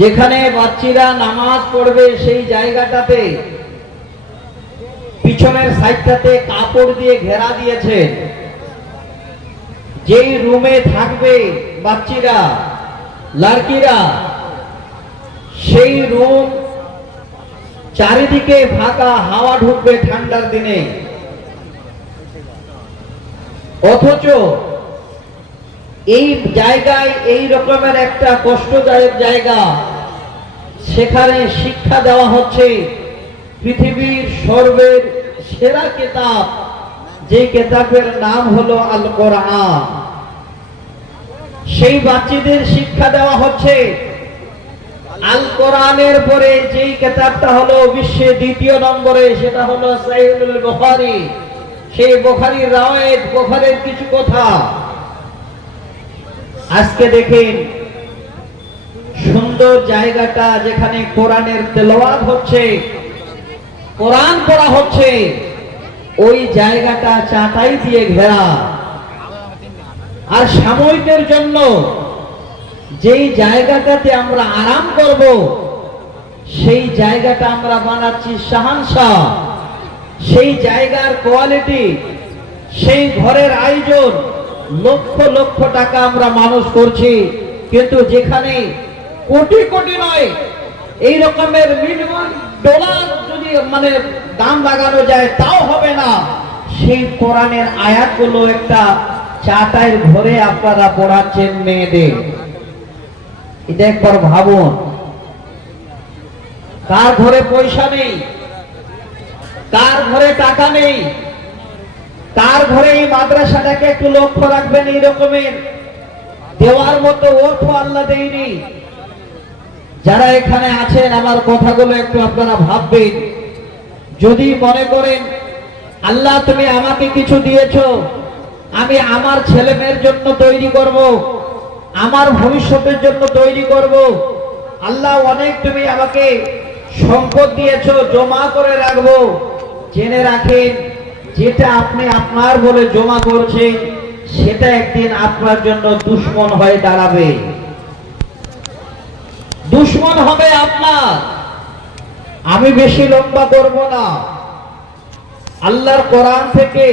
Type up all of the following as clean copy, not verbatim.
যেখানে বাচ্চারা নামাজ পড়বে সেই জায়গাটাতে পিছনের সাইডটাতে কাপড় দিয়ে ঘেরা দিয়েছে। যেই রুমে থাকবে বাচ্চারা লড়কিরা, সেই রুম চারিদিকে ফাঁকা, হাওয়া ঢুকবে ঠান্ডার দিনে। অথচ এই জায়গায় এই রকমের একটা কষ্টদায়ক জায়গা, সেখানে শিক্ষা দেওয়া হচ্ছে পৃথিবীর সর্বের সেরা কিতাব, যে কিতাবের নাম হলো আল কোরআন। সেই বাচ্চাদের শিক্ষা দেওয়া হচ্ছে আল কোরআনের পরে যেই কিতাবটা হলো বিশ্বে দ্বিতীয় নম্বরে, সেটা হলো সহিহুল বুখারী। সেই বুখারীর রাওয়ায়াত, বুখারীর কিছু কথা আজকে দেখেন। সুন্দর জায়গাটা যেখানে কোরআনের তেলাওয়াত হচ্ছে, কোরআন পড়া হচ্ছে, ওই জায়গাটা চাটাই দিয়ে ঘেরা। আর সাময়িকের জন্য যেই জায়গাটাতে আমরা আরাম করব, সেই জায়গাটা আমরা বানাচ্ছি শাহানশাহ। সেই জায়গার কোয়ালিটি, সেই ঘরের আয়োজন, লক্ষ লক্ষ টাকা আমরা মানুষ করছি, কিন্তু যেখানে কোটি কোটি নয়, এই রকমের মিলিয়ন ডলার যদি দাম লাগানো যায় তাও হবে না। সেই কোরআনের আয়াতগুলো একটা চাটাইয়ের ঘরে আপনারা পড়াচ্ছেন মেয়েদের। এটা একবার ভাবুন, কার ঘরে পয়সা নেই, কার ঘরে টাকা নেই, তার ঘরে এই মাদ্রাসাটাকে একটু লক্ষ্য রাখবেন। এই রকমের দেওয়ার মতো অর্থ আল্লাহ দেয়নি। যারা এখানে আছেন, আমার কথাগুলো একটু আপনারা ভাববেন। যদি মনে করেন আল্লাহ তুমি আমাকে কিছু দিয়েছো, আমি আমার ছেলে মেয়ের জন্য তৈরি করব, আমার ভবিষ্যতের জন্য তৈরি করব, আল্লাহ অনেক তুমি আমাকে সম্পদ দিয়েছো, জমা করে রাখবো, জেনে রাখেন যেটা আপনি আপনার বলে জমা করছেন, সেটা একদিন আপনার জন্য দুশমন হয়ে দাঁড়াবে। দুশমন হবে আপনার। আমি বেশি লম্বা করব না। আল্লাহর কোরআন থেকে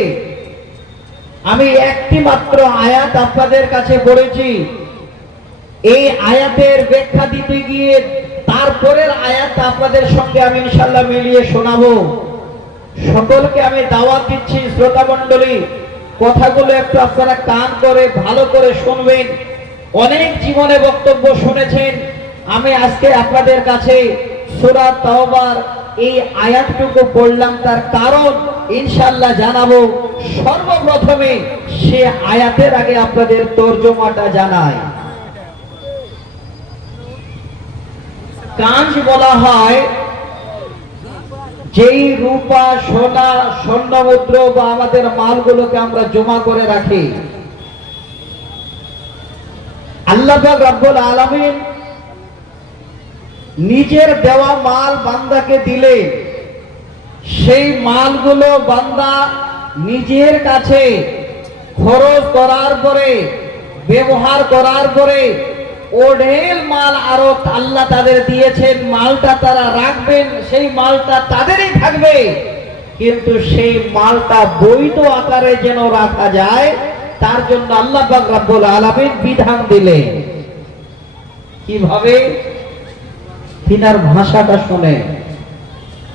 আমি একটি মাত্র আয়াত আপনাদের কাছে পড়েছি। এই আয়াতের ব্যাখ্যা দিতে গিয়ে তারপরের আয়াত আপনাদের সঙ্গে আমি ইনশাআল্লাহ মিলিয়ে শোনাবো। সকলকে আমি দাওয়াত দিচ্ছি, শ্রোতা মণ্ডলী, কথাগুলো একটু আপনারা কান করে ভালো করে শুনবেন। অনেক জীবনে বক্তব্য শুনেছেন, আমি আজকে আপনাদের কাছে সূরা তাওবার এই আয়াতটুকু পড়লাম, তার কারণ ইনশাআল্লাহ জানাবো। সর্বপ্রথমে সে আয়াতের আগে আপনাদের তরজমাটা জানাই। কাঞ্জ বলা হয় যেই রূপা, সোনা, স্বর্ণমুদ্র বা আমাদের মালগুলোকে আমরা জমা করে রাখি। আল্লাহ পাক রব্বুল আলামিন নিজের দেওয়া মাল বান্দাকে দিলে সেই মালগুলো বান্দা নিজের কাছে খরচ করার পরে, ব্যবহার করার পরে, ওঢেল মাল আরো আল্লাহ তাদের দিয়েছেন, মালটা তারা রাখবেন, সেই মালটা তাদেরই থাকবে। কিন্তু সেই মালটা বৈধ আকারে যেন রাখা যায়, তার জন্য আল্লাহ পাক রব্বুল আলামিন বিধান দিলেন। কিভাবে? তিনার ভাষাটা শুনে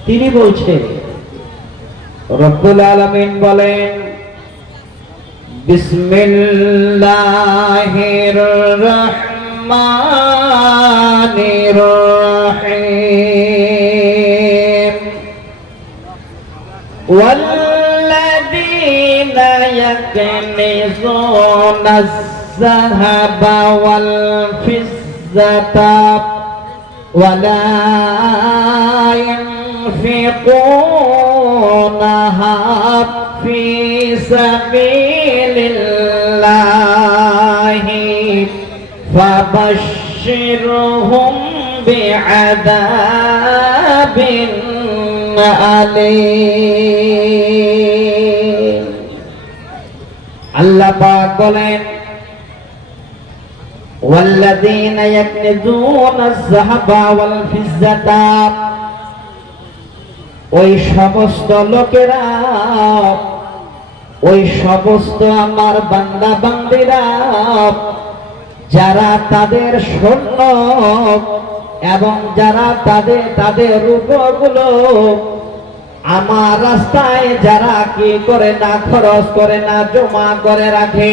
তিনি বলছেন, রব্বুল আলামিন বলেন, বিসমিল্লাহির রহমানির রহিম ওয়াল্লাযীনা ইয়াকনিজুনাজ যাহাবা ওয়াল ফিজ্জাতা ওয়ালা ينفقونها في سبيل الله فبشرهم بعذاب أليم। আল্লাহ পাক বলেন, ওয়াল্লাযীনা ইয়াকনিজুনাজ যাহাবা ওয়াল ফিজ্জাতা, ওই সমস্ত লোকেরা, ওই সমস্ত আমার বান্দা বান্দীরা যারা তাদের স্বর্ণ এবং যারা তাদের রূপগুলো আমার রাস্তায় যারা কি করে না, খরচ করে না, জমা করে রাখে,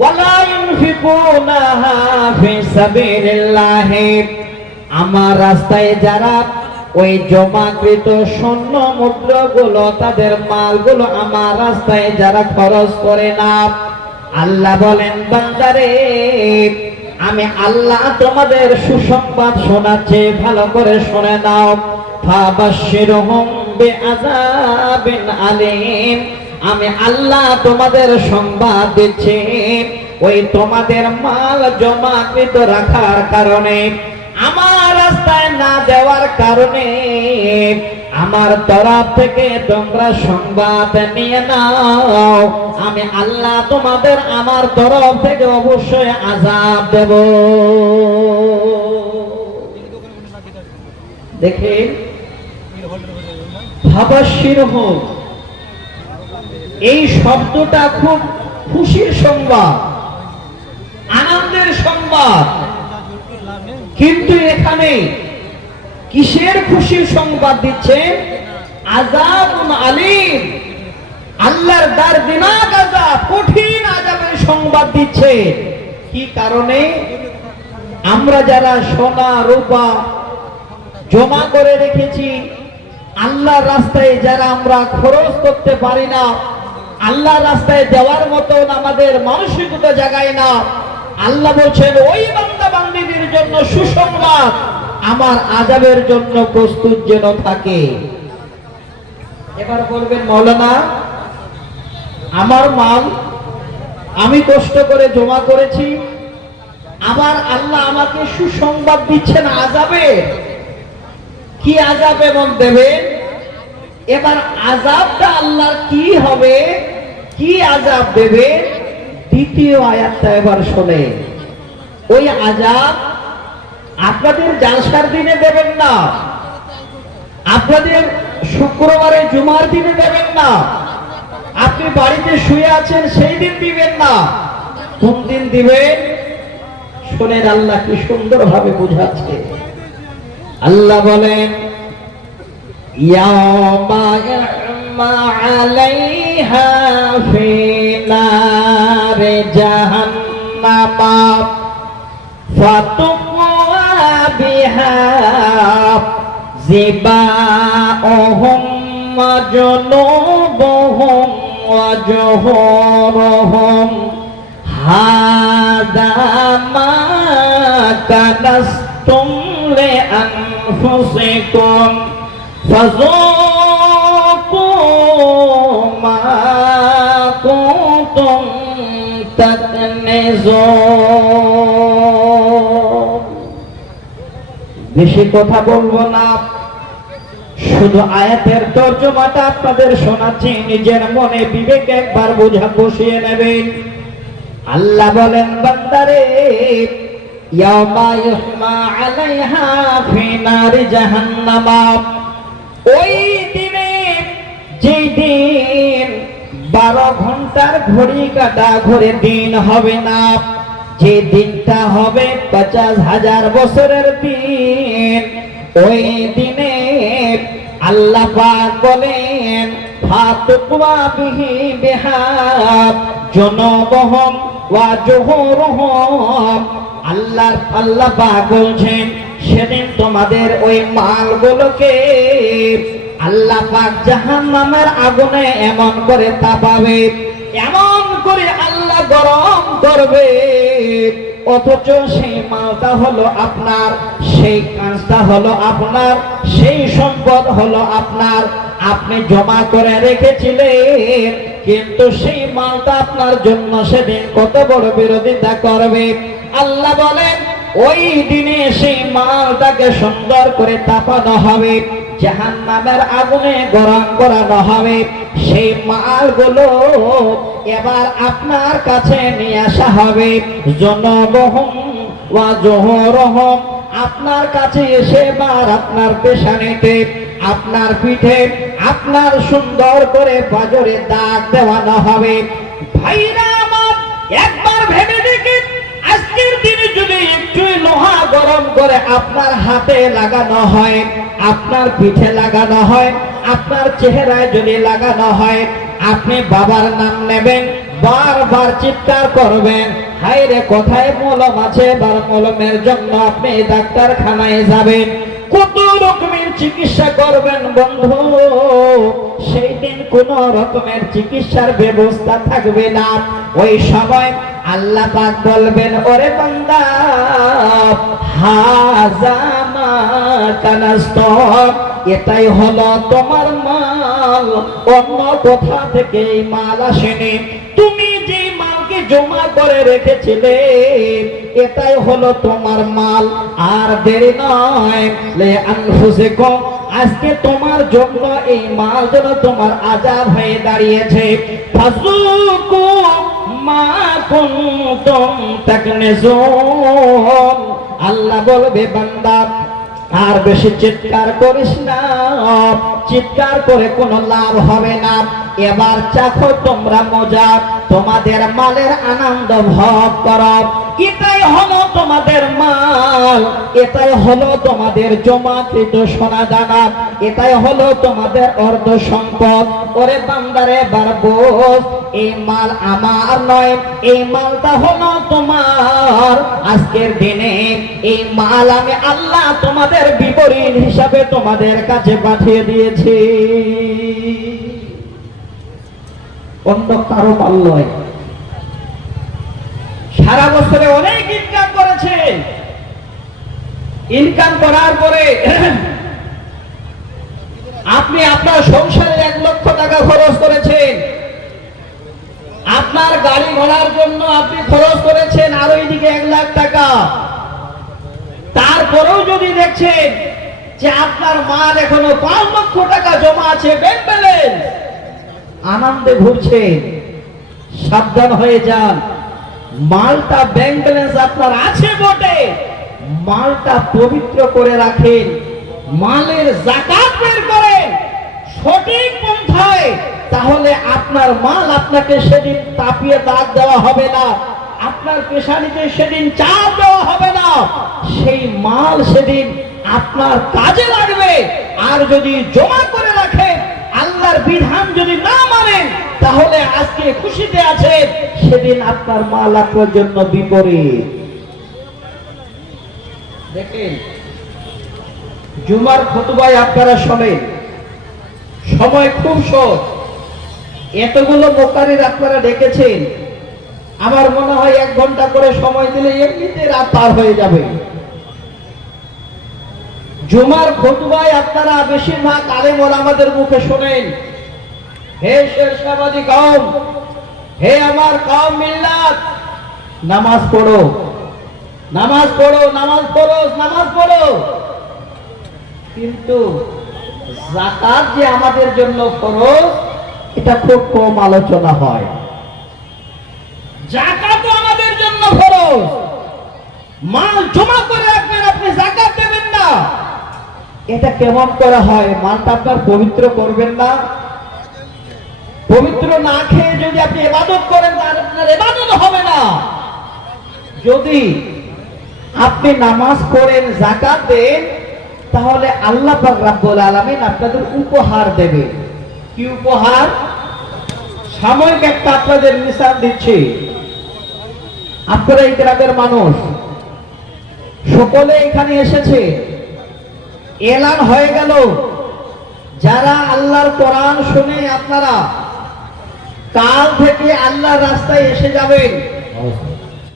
ওয়ালা ইউনফিকুনাহা ফি সাবিলিল্লাহ, আমার রাস্তায় যারা ওই জমাকৃত স্বর্ণ মুদ্রাগুলো, তাদের মালগুলো আমার রাস্তায় যারা খরচ করে না, আল্লাহ বলেন বান্দারে আমি আল্লাহ তোমাদের সুসংবাদ শোনাচ্ছি, ভালো করে শুনে নাও। ফাবাশশিরহুম বিআযাবিন আলীম, আমি আল্লাহ তোমাদের সংবাদ দিচ্ছি ওই তোমাদের মাল জমাকৃত রাখার কারণে, আমার রাস্তায় না দেওয়ার কারণে আমার তরফ থেকে তোমরা সংবাদ নিয়ে নাও, আমি আল্লাহ তোমাদের আমার তরফ থেকে অবশ্যই আযাব দেব। দেখে ফাবাশশিরহুম, এই শব্দটা খুব খুশির সংবাদ, আনন্দের সংবাদ, কিন্তু এখানে কিসের খুশির সংবাদ দিচ্ছে? আযাবুন আলীম, আল্লাহর দর্দনাক আযাব, কঠিন আযাবের সংবাদ দিচ্ছে। কি কারণে? আমরা যারা সোনা রূপা জমা করে রেখেছি, আল্লাহর রাস্তায় যারা আমরা খরচ করতে পারি না, আল্লাহর রাস্তায় দেওয়ার মতন আমাদের মানসিকতা জাগায় না, আল্লাহ বলছেন ওই বান্দা বান্দীদের জন্য সুসংবাদ, আমার আযাবের জন্য প্রস্তুত যেন থাকে। এবার বলবেন মাওলানা আমার মাল আমি কষ্ট করে জমা করেছি, আবার আল্লাহ আমাকে সুসংবাদ দিচ্ছেন আযাবে, কি আযাব এবং দেবেন? এবার আযাবটা আল্লাহর কি হবে, কি আযাব দেবে? দ্বিতীয় আয়াতটা এবার শুনে। ওই আযাব আপনাদের জালসার দিনে দেবেন না, আপনাদের শুক্রবারে জুমার দিনে দেবেন না, আপনি বাড়িতে শুয়ে আছেন সেই দিন দিবেন না। কোন দিন দিবেন? শোনেন আল্লাহ কি সুন্দর ভাবে বুঝাচ্ছে। আল্লাহ বলেন ইয়াওমা ইয়াহমা আলাইহা ফি নারে জাহান্নামা ফাতুকওয়া বিহা জিবাউহুম ওয়া জুনুবুহুম ওয়া জুহুরুহুম হাদা মা কানাসতুম লিআনফুসিকুম ফাযুকু মা কুনতুম তাকনিজুন। বেশি কথা বলবো না, শুধু আয়াতের তর্জমাটা আপনাদের শোনাচ্ছি, নিজের মনে বিবেকে একবার বুঝা বসিয়ে নেবেন। আল্লাহ বলেন বান্দারে ইয়াওমা ইউহমা আলাইহা ফি নারি জাহান্নামা, ওই দিনে যেই দিন 12 ঘন্টার ঘড়ি কাটা ঘরে দিন হবে না, যে দিনটা হবে 50,000 বছরের দিন, ওই দিনে আল্লাহ পাক বলেন ফাতুকওয়া বিহি বিহা জুনুবুহুম ওয়া জুহুরুহুম, আল্লাহ পাক বলছেন সেদিন তোমাদের ওই মালগুলোকে আল্লাহ পাক জাহান্নামের আগুনে এমন করে তাপাবে, এমন করে আল্লাহ গরম করবে, অথচ সেই মালটা হলো আপনার, সেই কাজটা হলো আপনার, সেই সম্পদ হলো আপনার, আপনি জমা করে রেখেছিলেন, কিন্তু সেই মালটা আপনার জন্য সেদিন কত বড় বিরোধিতা করবে। আল্লাহ বলেন ওই দিনে সেই মালটাকে সুন্দর করে তাপানো হবে, জাহান্নামের আগুনে গরম করানো হবে। সেই মালগুলো এবার আপনার কাছে নিয়ে আসা হবে। জনবহুম ওয়া জোহরহুম, আপনার কাছে এসে এবার আপনার পেশানিতে, আপনার পিঠে, আপনার সুন্দর করে বাজরে দাগ দেওয়ানো হবে। ভাইরা আমার, একবার ভেবে দেখেন, আজকের দিনে যদি একটু লোহা গরম করে আপনার হাতে লাগানো হয়, আপনার পিঠে লাগানো হয়, আপনার চেহারায় যদি লাগানো হয়, আপনি বাবার নাম নেবেন, বারবার চিৎকার করবেন, হায় রে কোথায় মলম আছে, এবার মলমের জন্য আপনি ডাক্তারখানায় যাবেন, কত রকমের চিকিৎসা করবেন বন্ধু। সেই দিন কোন রকমের চিকিৎসার ব্যবস্থা থাকবে না। ওই সময় আল্লাহ পাক বলবেন, ওরে বান্দা, হাযা মা কানাস্তুম, এটাই হলো তোমার মাল, অন্য কোথা থেকে এই মাল আসেনি। তুমি যে মালকে জমা করে রেখেছিলে, এটাই হলো তোমার মাল। আর দেরি নয়, লে আনফুসিকুম, আজকে তোমার জন্য এই মাল যেন তোমার আযাব হয়ে দাঁড়িয়েছে। ফাযুকু মা কুনতুম তাকনিজুন, আল্লাহ বলবে, বান্দা আর বেশি চিৎকার করিস না, চিৎকার করে কোনো লাভ হবে না। এবার চাখো তোমরা মজা, তোমাদের মালের আনন্দ ভোগ করো। এটাই হলো তোমাদের মাল, এটাই হলো তোমাদের জমাকৃত সোনা দানা, এটাই হলো তোমাদের অর্ধ সম্পদ। ওরে বান্দারে, এবার বোঝ, এই মাল আমার নয়, এই মালটা হলো তোমার। আজকের দিনে এই মাল আমি আল্লাহ তোমাদের বিপরীত হিসাবে তোমাদের কাছে পাঠিয়ে দিয়েছি, অন্য কারো মাল নয়। সারা বছরে অনেক ইনকাম করেছে, ইনকাম করার পরে আপনি আপনার সংসারে 1 লক্ষ টাকা খরচ করেছেন, আপনার গাড়ি ঘোড়ার জন্য আপনি খরচ করেছেন আরো এদিকে 1 লাখ টাকা। তারপরেও যদি দেখছেন যে আপনার মাল এখনো 5 লক্ষ টাকা জমা আছে, ব্যাংক ব্যালেন্স, আনন্দে ঘুরছেন, সাবধান হয়ে যান। মালটা ব্যাংক ব্যালেন্স আপনার আছে বটে, মালটা পবিত্র করে রাখেন, মালের যাকাত বের করেন সঠিক পন্থায়, তাহলে আপনার মাল আপনাকে সেদিন তাপিয়ে দাগ দেওয়া হবে না, আপনার পেশানিতে সেদিন চাপ দেওয়া হবে না, সেই মাল সেদিন আপনার কাজে লাগবে। আর যদি জমা করে রাখেন, আল্লাহর বিধান যদি না মানেন, তাহলে আজকে খুশিতে আছে, সেদিন আপনার মাল আপনার জন্য বিপরীত। দেখেন, জুমার খুতবায় আপনারা শোনেন, সময় খুব শর্ট, এতগুলো মোকারির আপনারা ডেকেছেন, আমার মনে হয় 1 ঘন্টা করে সময় দিলে এমনিতে রাত পার হয়ে যাবে। জুমার খুতবায় আপনারা বেশিরভাগ আলেম ওলামাদের মুখে শোনেন, হে শেরশাবাদী কওম, হে আমার কওম মিল্লাত, নামাজ পড়ো, নামাজ পড়ো, নামাজ পড়ো, নামাজ পড়ো। কিন্তু যাকাত যে আমাদের জন্য ফরজ, এটা খুব কম আলোচনা হয়। যাকাত আমাদের জন্য ফরজ, মাল জমা করে রাখবেন, আপনি যাকাত দেবেন না, এটা কেমন করে হয়? মালটা আপনার পবিত্র করবেন না, পবিত্র না খেয়ে যদি আপনি ইবাদত করেন, তাহলে আপনার ইবাদত হবে না। যদি আপনি নামাজ পড়েন, যাকাত দেন, তাহলে আল্লাহ পাক রব্বুল আলামিন আপনাদের উপহার দেবে। কি উপহার? সাময়িক একটা আপনাদের মিসাল দিচ্ছি। আপনারা এই গ্রামের মানুষ, সকলে এখানে এসেছে, এলান হয়ে গেল, যারা আল্লাহর কোরআন শুনে আপনারা কাল থেকে আল্লাহর রাস্তায় এসে যাবেন,